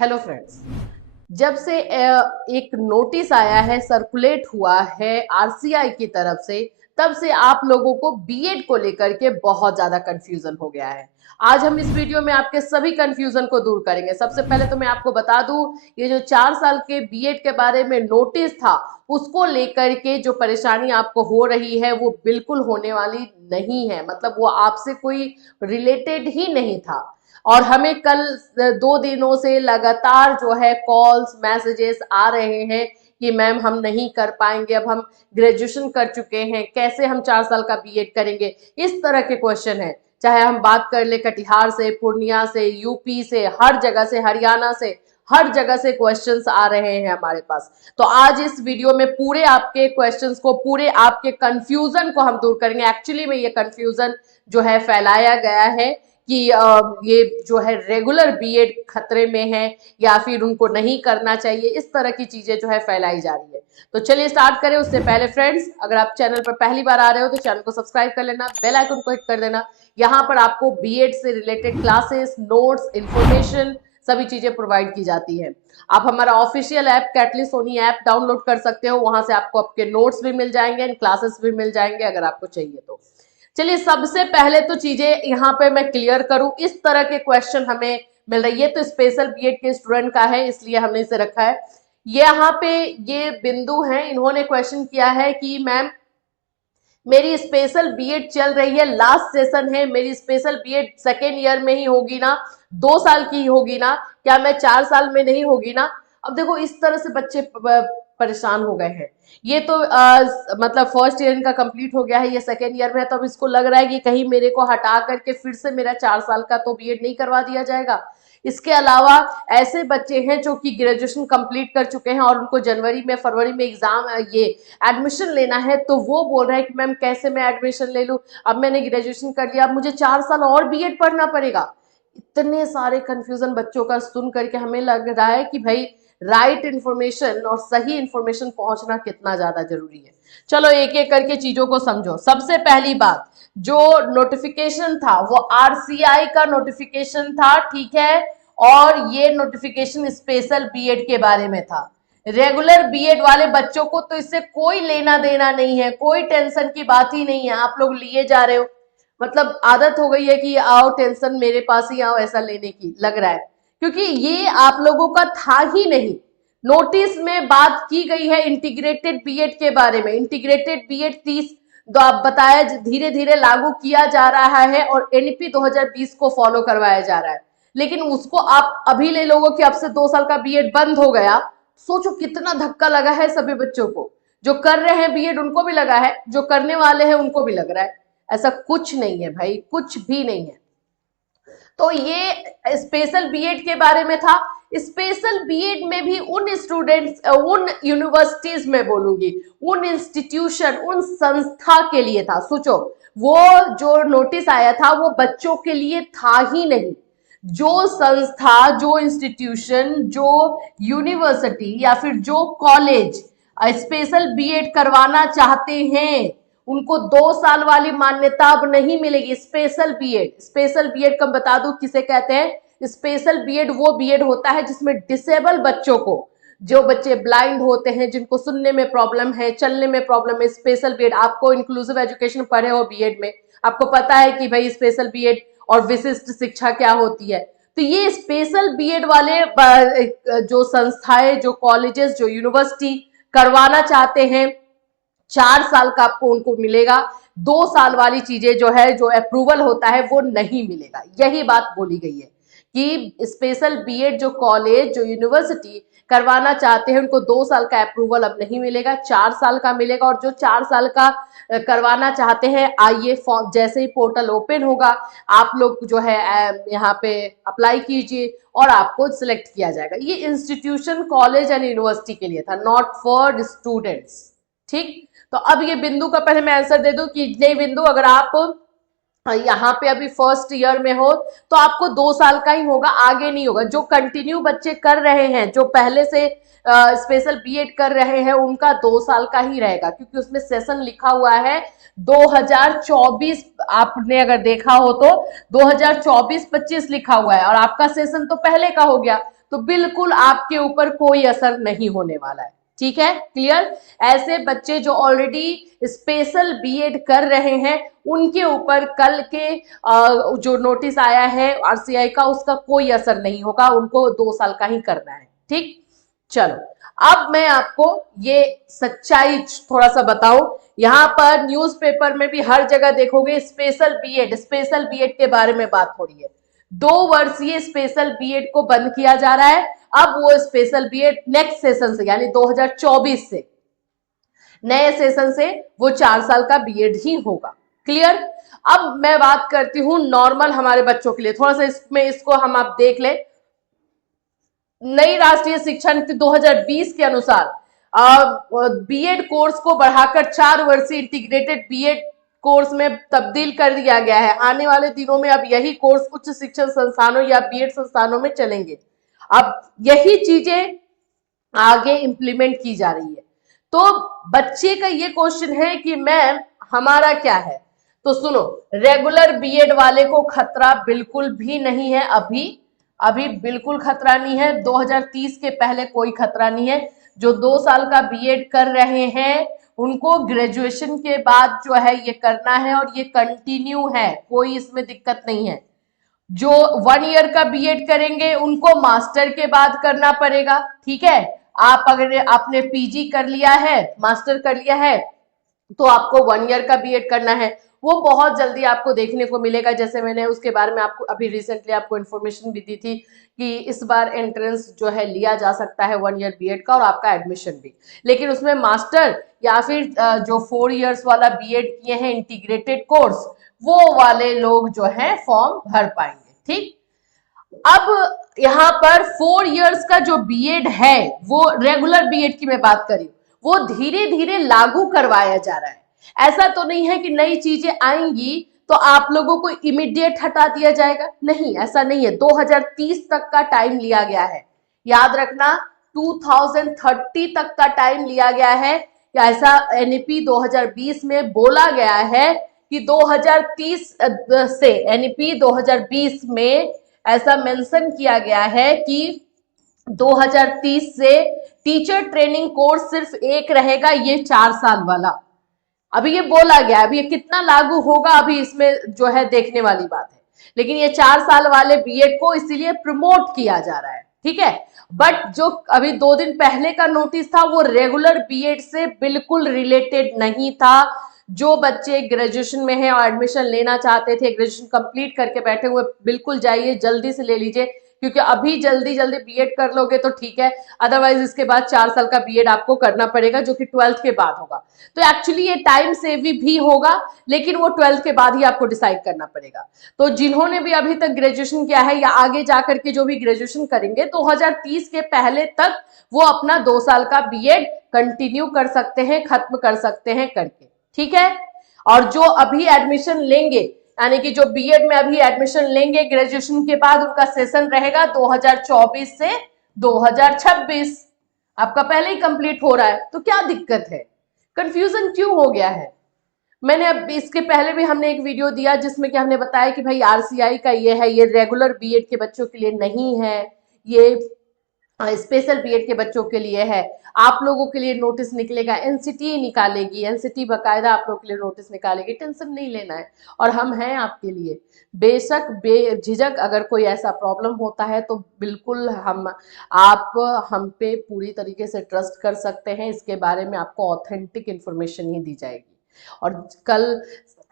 Hello friends, जब से एक नोटिस आया है, सर्कुलेट हुआ है आरसीआई की तरफ से, तब से आप लोगों को बीएड को लेकर के बहुत ज्यादा कंफ्यूजन हो गया है। आज हम इस वीडियो में आपके सभी कंफ्यूजन को दूर करेंगे। सबसे पहले तो मैं आपको बता दूं, ये जो 4 साल के बीएड के बारे में नोटिस था, उसको लेकर के जो परेशानी आपको हो रही है वो बिल्कुल होने वाली नहीं है। मतलब वो आपसे कोई रिलेटेड ही नहीं था। और हमें कल 2 दिनों से लगातार जो है कॉल्स मैसेजेस आ रहे हैं कि मैम हम नहीं कर पाएंगे, अब हम ग्रेजुएशन कर चुके हैं, कैसे हम 4 साल का बीएड करेंगे। इस तरह के क्वेश्चन है। चाहे हम बात कर ले कटिहार से, पूर्णिया से, यूपी से, हर जगह से, हरियाणा से, हर जगह से क्वेश्चंस आ रहे हैं हमारे पास। तो आज इस वीडियो में पूरे आपके क्वेश्चंस को, पूरे आपके कंफ्यूजन को हम दूर करेंगे। एक्चुअली में ये कंफ्यूजन जो है फैलाया गया है कि ये जो है रेगुलर बीएड खतरे में है या फिर उनको नहीं करना चाहिए, इस तरह की चीजें जो है फैलाई जा रही है। तो चलिए स्टार्ट करें। उससे पहले फ्रेंड्स, अगर आप चैनल पर पहली बार आ रहे हो तो चैनल को सब्सक्राइब कर लेना, बेल आइकन को हिट कर देना। यहाँ पर आपको बीएड से रिलेटेड क्लासेस, नोट्स, इंफॉर्मेशन सभी चीजें प्रोवाइड की जाती है। आप हमारा ऑफिशियल ऐप कैटली सोनी ऐप डाउनलोड कर सकते हो, वहां से आपको आपके नोट्स भी मिल जाएंगे, क्लासेस भी मिल जाएंगे अगर आपको चाहिए तो। चलिए सबसे पहले तो चीजें यहाँ पे मैं क्लियर करूं। इस तरह के क्वेश्चन हमें मिल रही है, तो स्पेशल बीएड के स्टूडेंट का है इसलिए हमने इसे रखा है। ये यहाँ पे ये बिंदु है, इन्होंने क्वेश्चन किया है कि मैम मेरी स्पेशल बीएड चल रही है, लास्ट सेशन है, मेरी स्पेशल बीएड सेकेंड ईयर में ही होगी ना, 2 साल की ही होगी ना, क्या मैं 4 साल में नहीं होगी ना। अब देखो इस तरह से बच्चे परेशान हो गए हैं। ये तो मतलब फर्स्ट ईयर इनका कंप्लीट हो गया है, ये सेकेंड ईयर में है, तो अब इसको लग रहा है कि कहीं मेरे को हटा करके फिर से मेरा 4 साल का तो बीएड नहीं करवा दिया जाएगा। इसके अलावा ऐसे बच्चे हैं जो कि ग्रेजुएशन कंप्लीट कर चुके हैं और उनको जनवरी में, फरवरी में एग्जाम ये एडमिशन लेना है, तो वो बोल रहे हैं कि मैम कैसे मैं एडमिशन ले लूं, अब मैंने ग्रेजुएशन कर लिया, अब मुझे 4 साल और बीएड पढ़ना पड़ेगा। इतने सारे कंफ्यूजन बच्चों का सुन करके हमें लग रहा है कि भाई राइट इंफॉर्मेशन और सही इंफॉर्मेशन पहुंचना कितना ज्यादा जरूरी है। चलो एक एक करके चीजों को समझो। सबसे पहली बात, जो नोटिफिकेशन था वो आरसीआई का नोटिफिकेशन था, ठीक है। और ये नोटिफिकेशन स्पेशल बीएड के बारे में था। रेगुलर बीएड वाले बच्चों को तो इससे कोई लेना देना नहीं है, कोई टेंशन की बात ही नहीं है। आप लोग लिए जा रहे हो, मतलब आदत हो गई है कि आओ टेंशन मेरे पास ही आओ, ऐसा लेने की लग रहा है, क्योंकि ये आप लोगों का था ही नहीं। नोटिस में बात की गई है इंटीग्रेटेड बीएड के बारे में। इंटीग्रेटेड बीएड 30 बताया धीरे धीरे लागू किया जा रहा है और एनईपी 2020 को फॉलो करवाया जा रहा है, लेकिन उसको आप अभी ले लोगे कि अब से 2 साल का बीएड बंद हो गया। सोचो कितना धक्का लगा है सभी बच्चों को। जो कर रहे हैं बीएड उनको भी लगा है, जो करने वाले हैं उनको भी लग रहा है। ऐसा कुछ नहीं है भाई, कुछ भी नहीं है। तो ये स्पेशल बीएड के बारे में था। स्पेशल बीएड में भी उन स्टूडेंट्स, उन यूनिवर्सिटीज में बोलूंगी, उन इंस्टीट्यूशन, उन संस्था के लिए था। सोचो वो जो नोटिस आया था वो बच्चों के लिए था ही नहीं। जो संस्था, जो इंस्टीट्यूशन, जो यूनिवर्सिटी या फिर जो कॉलेज स्पेशल बीएड करवाना चाहते हैं उनको 2 साल वाली मान्यता अब नहीं मिलेगी। स्पेशल बीएड, स्पेशल बीएड का बता दूं किसे कहते हैं। स्पेशल बीएड वो बीएड होता है जिसमें डिसेबल बच्चों को, जो बच्चे ब्लाइंड होते हैं, जिनको सुनने में प्रॉब्लम है, चलने में प्रॉब्लम है, स्पेशल बीएड। आपको इंक्लूसिव एजुकेशन पढ़े हो बीएड में, आपको पता है कि भाई स्पेशल बीएड और विशिष्ट शिक्षा क्या होती है। तो ये स्पेशल बीएड वाले जो संस्थाएं, जो कॉलेजेस, जो यूनिवर्सिटी करवाना चाहते हैं, 4 साल का आपको उनको मिलेगा। 2 साल वाली चीजें जो है, जो अप्रूवल होता है वो नहीं मिलेगा। यही बात बोली गई है कि स्पेशल बीएड जो कॉलेज, जो यूनिवर्सिटी करवाना चाहते हैं उनको 2 साल का अप्रूवल अब नहीं मिलेगा, 4 साल का मिलेगा। और जो 4 साल का करवाना चाहते हैं, आइए फॉर्म जैसे ही पोर्टल ओपन होगा आप लोग जो है यहाँ पे अप्लाई कीजिए और आपको सिलेक्ट किया जाएगा। ये इंस्टीट्यूशन, कॉलेज एंड यूनिवर्सिटी के लिए था, नॉट फॉर स्टूडेंट्स। ठीक, तो अब ये बिंदु का पहले मैं आंसर दे दूं कि नहीं बिंदु, अगर आप यहाँ पे अभी फर्स्ट ईयर में हो तो आपको 2 साल का ही होगा, आगे नहीं होगा। जो कंटिन्यू बच्चे कर रहे हैं, जो पहले से स्पेशल बीएड कर रहे हैं, उनका 2 साल का ही रहेगा, क्योंकि उसमें सेशन लिखा हुआ है 2024। आपने अगर देखा हो तो 2024-25 लिखा हुआ है और आपका सेशन तो पहले का हो गया, तो बिल्कुल आपके ऊपर कोई असर नहीं होने वाला है। ठीक है, क्लियर। ऐसे बच्चे जो ऑलरेडी स्पेशल बीएड कर रहे हैं उनके ऊपर कल के जो नोटिस आया है आरसीआई का उसका कोई असर नहीं होगा, उनको 2 साल का ही करना है। ठीक, चलो अब मैं आपको ये सच्चाई थोड़ा सा बताऊं। यहां पर न्यूज़पेपर में भी हर जगह देखोगे स्पेशल बीएड के बारे में बात हो रही है। 2 वर्षीय स्पेशल बीएड को बंद किया जा रहा है। अब वो स्पेशल बीएड नेक्स्ट सेशन से यानी 2024 से नए सेशन से वो 4 साल का बीएड ही होगा। क्लियर। अब मैं बात करती हूं नॉर्मल हमारे बच्चों के लिए, थोड़ा सा इसमें इसको हम आप देख ले। नई राष्ट्रीय शिक्षा नीति 2020 के अनुसार बीएड कोर्स को बढ़ाकर 4 वर्षीय इंटीग्रेटेड बीएड कोर्स में तब्दील कर दिया गया है। आने वाले दिनों में अब यही कोर्स उच्च शिक्षण संस्थानों या बीएड संस्थानों में चलेंगे। अब यही चीजें आगे इंप्लीमेंट की जा रही है। तो बच्चे का ये क्वेश्चन है कि मैम हमारा क्या है, तो सुनो, रेगुलर बीएड वाले को खतरा बिल्कुल भी नहीं है। अभी बिल्कुल खतरा नहीं है। 2030 के पहले कोई खतरा नहीं है। जो 2 साल का बीएड कर रहे हैं उनको ग्रेजुएशन के बाद जो है ये करना है और ये कंटिन्यू है, कोई इसमें दिक्कत नहीं है। जो 1 ईयर का बीएड करेंगे उनको मास्टर के बाद करना पड़ेगा। ठीक है, आप अगर आपने पीजी कर लिया है, मास्टर कर लिया है, तो आपको 1 ईयर का बीएड करना है। वो बहुत जल्दी आपको देखने को मिलेगा। जैसे मैंने उसके बारे में आपको अभी रिसेंटली आपको इन्फॉर्मेशन भी दी थी कि इस बार एंट्रेंस जो है लिया जा सकता है 1 ईयर बीएड का और आपका एडमिशन भी। लेकिन उसमें मास्टर या फिर जो 4 इयर्स वाला बीएड किए हैं इंटीग्रेटेड कोर्स, वो वाले लोग जो है फॉर्म भर पाएंगे। ठीक, अब यहाँ पर 4 इयर्स का जो बीएड है, वो रेगुलर बीएड की मैं बात करी, वो धीरे धीरे लागू करवाया जा रहा है। ऐसा तो नहीं है कि नई चीजें आएंगी तो आप लोगों को इमीडिएट हटा दिया जाएगा, नहीं, ऐसा नहीं है। 2030 तक का टाइम लिया गया है, याद रखना, 2030 तक का टाइम लिया गया है। ऐसा एनईपी 2020 में बोला गया है कि 2030 से एनईपी 2020 में ऐसा मेंशन किया गया है कि 2030 से टीचर ट्रेनिंग कोर्स सिर्फ एक रहेगा, ये 4 साल वाला। अभी ये बोला गया, अभी ये कितना लागू होगा अभी इसमें जो है देखने वाली बात है। लेकिन ये 4 साल वाले बीएड को इसीलिए प्रमोट किया जा रहा है। ठीक है, बट जो अभी 2 दिन पहले का नोटिस था वो रेगुलर बीएड से बिल्कुल रिलेटेड नहीं था। जो बच्चे ग्रेजुएशन में हैं और एडमिशन लेना चाहते थे, ग्रेजुएशन कंप्लीट करके बैठे हुए, बिल्कुल जाइए, जल्दी से ले लीजिए, क्योंकि अभी जल्दी जल्दी बीएड कर लोगे तो ठीक है, अदरवाइज इसके बाद 4 साल का बीएड आपको करना पड़ेगा जो कि 12th के बाद होगा। तो एक्चुअली ये टाइम सेविंग भी होगा, लेकिन वो 12th के बाद ही आपको डिसाइड करना पड़ेगा। तो जिन्होंने भी अभी तक ग्रेजुएशन किया है या आगे जाकर के जो भी ग्रेजुएशन करेंगे 2030 के पहले तक वो अपना 2 साल का बीएड कंटिन्यू कर सकते हैं, खत्म कर सकते हैं करके। ठीक है, और जो अभी एडमिशन लेंगे, यानी कि जो बीएड में अभी एडमिशन लेंगे ग्रेजुएशन के बाद, उनका सेशन रहेगा 2024 से 2026। आपका पहले ही कंप्लीट हो रहा है, तो क्या दिक्कत है, कंफ्यूजन क्यों हो गया है? मैंने अब इसके पहले भी हमने एक वीडियो दिया जिसमें कि हमने बताया कि भाई आरसीआई का ये है, ये रेगुलर बीएड के बच्चों के लिए नहीं है, ये स्पेशल बीएड के बच्चों के लिए है। आप लोगों के लिए नोटिस निकलेगा, एनसीटी निकालेगी, एनसीटी बकायदा आप लोगों के लिए नोटिस निकालेगी, टेंशन नहीं लेना है। और हम हैं आपके लिए, बेशक बेझिझक अगर कोई ऐसा प्रॉब्लम होता है तो बिल्कुल आप हम पे पूरी तरीके से ट्रस्ट कर सकते हैं। इसके बारे में आपको ऑथेंटिक इन्फॉर्मेशन ही दी जाएगी। और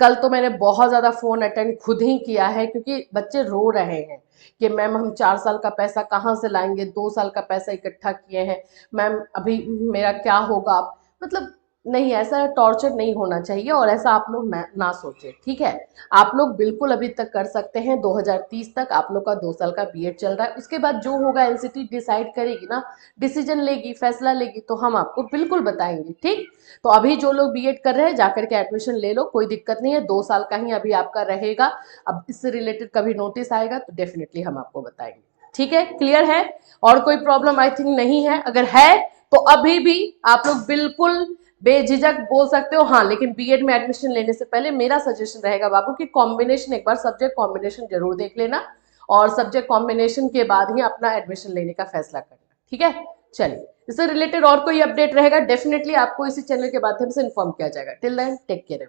कल तो मैंने बहुत ज़्यादा फ़ोन अटेंड खुद ही किया है, क्योंकि बच्चे रो रहे हैं कि मैम हम 4 साल का पैसा कहाँ से लाएंगे, 2 साल का पैसा इकट्ठा किए हैं, मैम अभी मेरा क्या होगा। मतलब नहीं, ऐसा टॉर्चर नहीं होना चाहिए और ऐसा आप लोग ना सोचें। ठीक है, आप लोग बिल्कुल अभी तक कर सकते हैं। 2030 तक आप लोग का 2 साल का बीएड चल रहा है। उसके बाद जो होगा एनसीटी डिसाइड करेगी ना, डिसीजन लेगी, फैसला लेगी, तो हम आपको बिल्कुल बताएंगे। ठीक, तो अभी जो लोग बीएड कर रहे हैं जाकर के एडमिशन ले लो, कोई दिक्कत नहीं है। 2 साल का ही अभी आपका रहेगा। अब इससे रिलेटेड कभी नोटिस आएगा तो डेफिनेटली हम आपको बताएंगे। ठीक है, क्लियर है? और कोई प्रॉब्लम आई थिंक नहीं है। अगर है तो अभी भी आप लोग बिल्कुल बेझिझक बोल सकते हो। हाँ, लेकिन बीएड में एडमिशन लेने से पहले मेरा सजेशन रहेगा बाबू कि कॉम्बिनेशन, एक बार सब्जेक्ट कॉम्बिनेशन जरूर देख लेना और सब्जेक्ट कॉम्बिनेशन के बाद ही अपना एडमिशन लेने का फैसला करना। ठीक है, चलिए इससे रिलेटेड और कोई अपडेट रहेगा डेफिनेटली आपको इसी चैनल के माध्यम से इन्फॉर्म किया जाएगा। Till then take care.